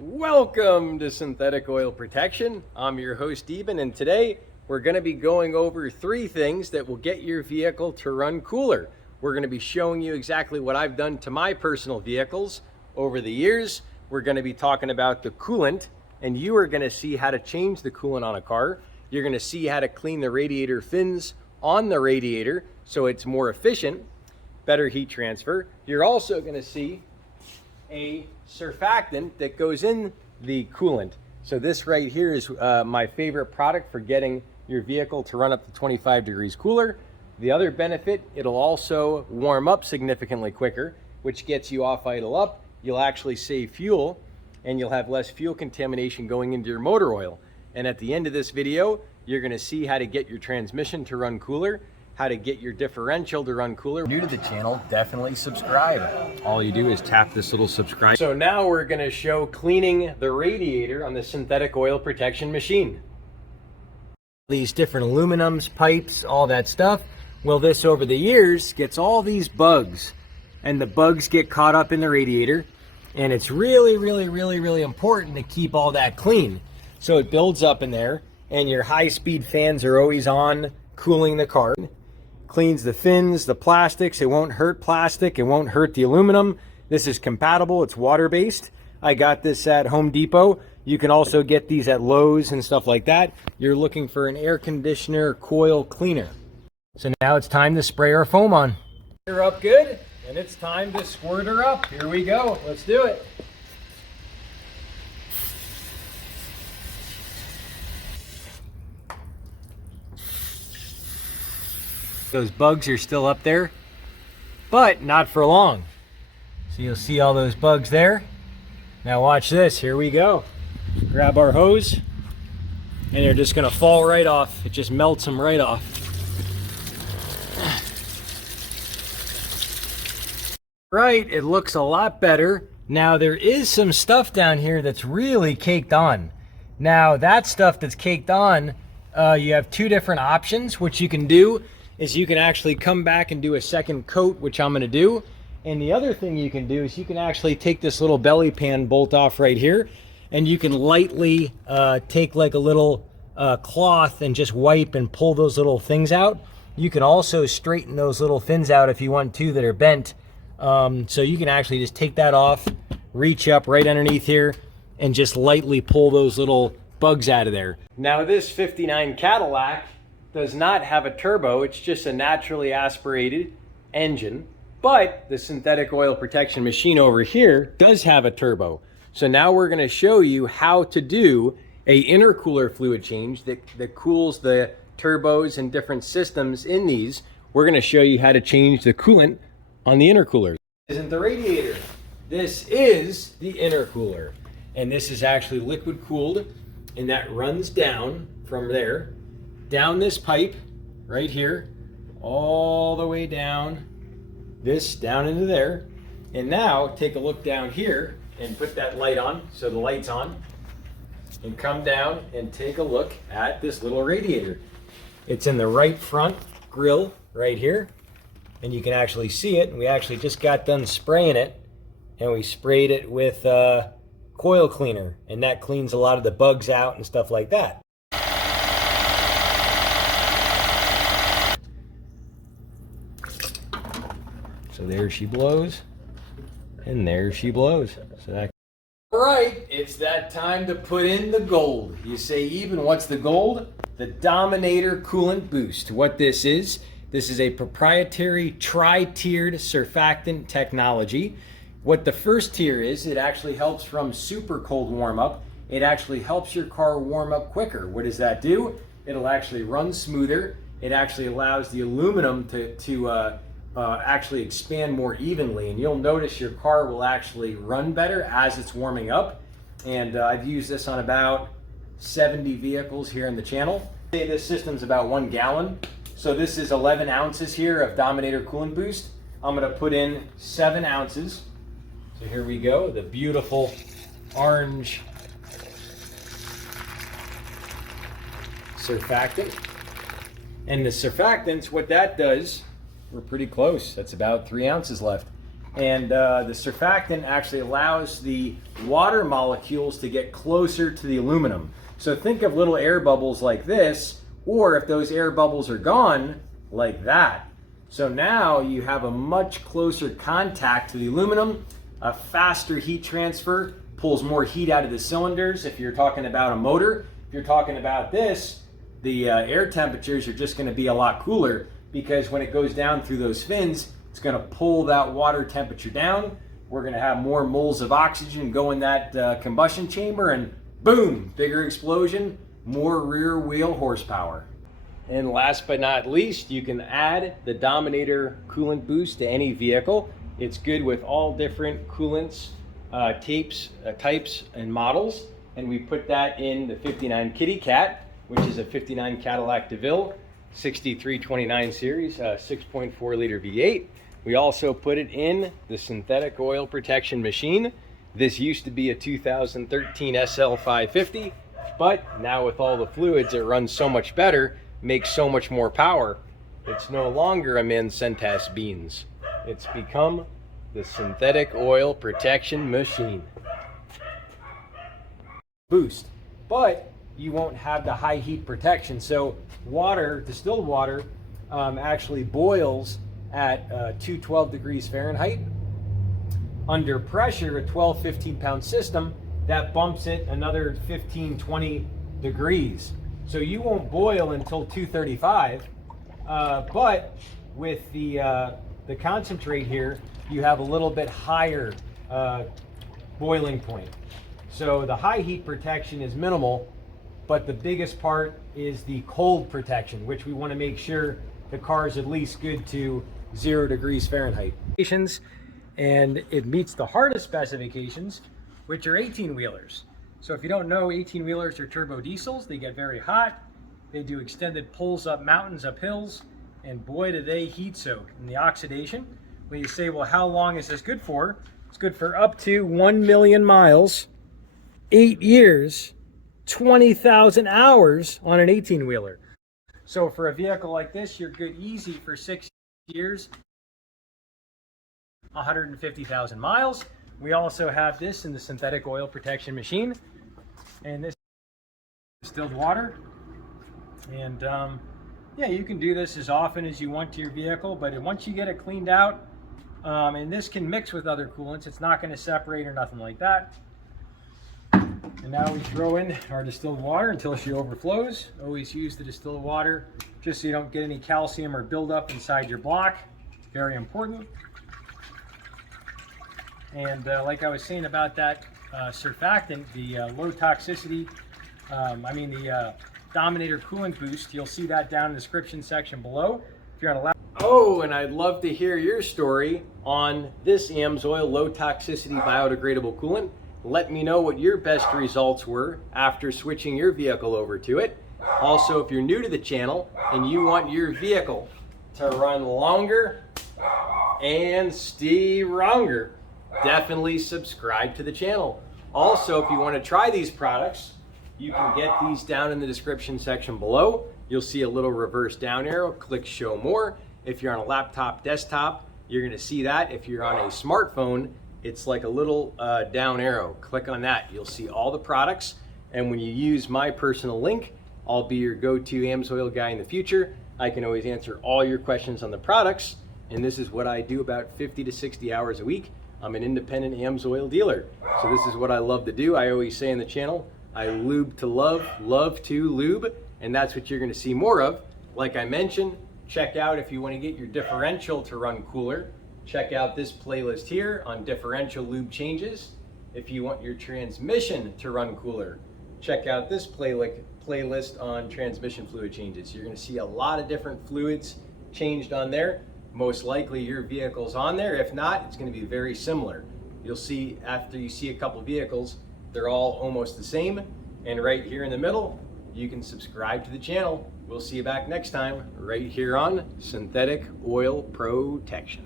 Welcome to Synthetic Oil Protection. I'm your host Eben, and today we're going to be going over 3 things that will get your vehicle to run cooler. We're going to be showing you exactly what I've done to my personal vehicles over the years. We're going to be talking about the coolant, and you are going to see how to change the coolant on a car. You're going to see how to clean the radiator fins on the radiator so it's more efficient, better heat transfer. You're also going to see a surfactant that goes in the coolant. So this right here is my favorite product for getting your vehicle to run up to 25 degrees cooler. The other benefit, it'll also warm up significantly quicker, which gets you off idle up. You'll actually save fuel, and you'll have less fuel contamination going into your motor oil. And at the end of this video, you're going to see how to get your transmission to run cooler, how to get your differential to run cooler. New to the channel, definitely subscribe. All you do is tap this little subscribe. So now we're going to show cleaning the radiator on the synthetic oil protection machine. These different aluminums, pipes, all that stuff. Well, this over the years gets all these bugs, and the bugs get caught up in the radiator, and it's really important to keep all that clean. So it builds up in there, and your high-speed fans are always on, cooling the car. Cleans the fins, the plastics. It won't hurt plastic. It won't hurt the aluminum. This is compatible. It's water-based. I got this at Home Depot. You can also get these at Lowe's and stuff like that. You're looking for an air conditioner coil cleaner. So now it's time to spray our foam on. You're up good, and it's time to squirt her up. Here we go. Let's do it. Those bugs are still up there, but not for long. So you'll see all those bugs there. Now watch this. Here we go. Grab our hose, and they're just going to fall right off. It just melts them right off. Right, it looks a lot better. Now there is some stuff down here that's really caked on. Now that stuff that's caked on, you have 2 different options. What you can do is you can actually come back and do a second coat, which I'm going to do. And the other thing you can do is you can actually take this little belly pan bolt off right here, and you can lightly take like a little cloth and just wipe and pull those little things out. You can also straighten those little fins out if you want to that are bent. So you can actually just take that off, reach up right underneath here, and just lightly pull those little bugs out of there. Now this 59 Cadillac does not have a turbo. It's just a naturally aspirated engine, but the synthetic oil protection machine over here does have a turbo. So now we're going to show you how to do a intercooler fluid change that cools the turbos and different systems in these. We're going to show you how to change the coolant on the intercooler. This isn't the radiator. This is the intercooler. And this is actually liquid cooled, and that runs down from there, down this pipe right here, all the way down, this down into there. And now take a look down here and put that light on, so the light's on, and come down and take a look at this little radiator. It's in the right front grill right here, and you can actually see it. We actually just got done spraying it, and we sprayed it with Coil Cleaner, and that cleans a lot of the bugs out and stuff like that. So there she blows, and there she blows. So that. All right, it's that time to put in the gold. You say, Eben, what's the gold? The Dominator Coolant Boost. What this is a proprietary tri-tiered surfactant technology. What the first tier is, it actually helps from super cold warm up. It actually helps your car warm up quicker. What does that do? It'll actually run smoother. It actually allows the aluminum to actually expand more evenly, and you'll notice your car will actually run better as it's warming up. And I've used this on about 70 vehicles here in the channel. This system's about 1 gallon. So this is 11 ounces here of Dominator Coolant Boost. I'm going to put in 7 ounces. So here we go, the beautiful orange surfactant. And the surfactants, what that does, we're pretty close. That's about 3 ounces left. And the surfactant actually allows the water molecules to get closer to the aluminum. So think of little air bubbles like this, or if those air bubbles are gone, like that. So now you have a much closer contact to the aluminum, a faster heat transfer, pulls more heat out of the cylinders if you're talking about a motor. If you're talking about this, the air temperatures are just going to be a lot cooler, because when it goes down through those fins, it's going to pull that water temperature down. We're going to have more moles of oxygen go in that combustion chamber, and boom, bigger explosion, more rear wheel horsepower. And last but not least, you can add the Dominator coolant boost to any vehicle. It's good with all different coolants, types and models. And we put that in the 59 Kitty Cat, which is a 59 Cadillac DeVille 6329 series, 6.4 liter V8. We also put it in the synthetic oil protection machine. This used to be a 2013 SL 550, but now with all the fluids, it runs so much better, makes so much more power. It's no longer a Mann Centas beans. It's become the synthetic oil protection machine. Boost, but you won't have the high heat protection. So water, distilled water, actually boils at 212 degrees Fahrenheit. Under pressure, a 12-15 pound system, that bumps it another 15-20 degrees. So you won't boil until 235, but with the concentrate here, you have a little bit higher boiling point. So the high heat protection is minimal, but the biggest part is the cold protection, which we want to make sure the car is at least good to 0 degrees Fahrenheit. And it meets the hardest specifications, which are 18-wheelers. So if you don't know, 18-wheelers are turbo diesels. They get very hot. They do extended pulls up mountains, up hills, and boy, do they heat soak. And the oxidation, when you say, well, how long is this good for? It's good for up to 1 million miles, 8 years, 20,000 hours on an 18-wheeler. So for a vehicle like this, you're good easy for 6 years, 150,000 miles. We also have this in the synthetic oil protection machine, and this is distilled water. And yeah, you can do this as often as you want to your vehicle, but once you get it cleaned out, and this can mix with other coolants, it's not going to separate or nothing like that. And now we throw in our distilled water until she overflows. Always use the distilled water just so you don't get any calcium or buildup inside your block. Very important. And like I was saying about that surfactant, the low toxicity, the Dominator coolant boost, you'll see that down in the description section below. If you're on a laptop. Oh, and I'd love to hear your story on this AMSOIL low toxicity biodegradable coolant. Let me know what your best results were after switching your vehicle over to it. Also, if you're new to the channel and you want your vehicle to run longer and stronger, definitely subscribe to the channel. Also, if you want to try these products, you can get these down in the description section below. You'll see a little reverse down arrow, click show more. If you're on a laptop, desktop, you're going to see that. If you're on a smartphone, it's like a little down arrow. Click on that. You'll see all the products. And when you use my personal link, I'll be your go-to AMSOIL guy in the future. I can always answer all your questions on the products. And this is what I do about 50 to 60 hours a week. I'm an independent AMSOIL dealer. So this is what I love to do. I always say in the channel, I lube to love, love to lube. And that's what you're going to see more of. Like I mentioned, check out if you want to get your differential to run cooler. Check out this playlist here on differential lube changes. If you want your transmission to run cooler, check out this playlist on transmission fluid changes. You're going to see a lot of different fluids changed on there. Most likely your vehicle's on there. If not, it's going to be very similar. You'll see after you see a couple vehicles, they're all almost the same. And right here in the middle, you can subscribe to the channel. We'll see you back next time right here on Synthetic Oil Protection.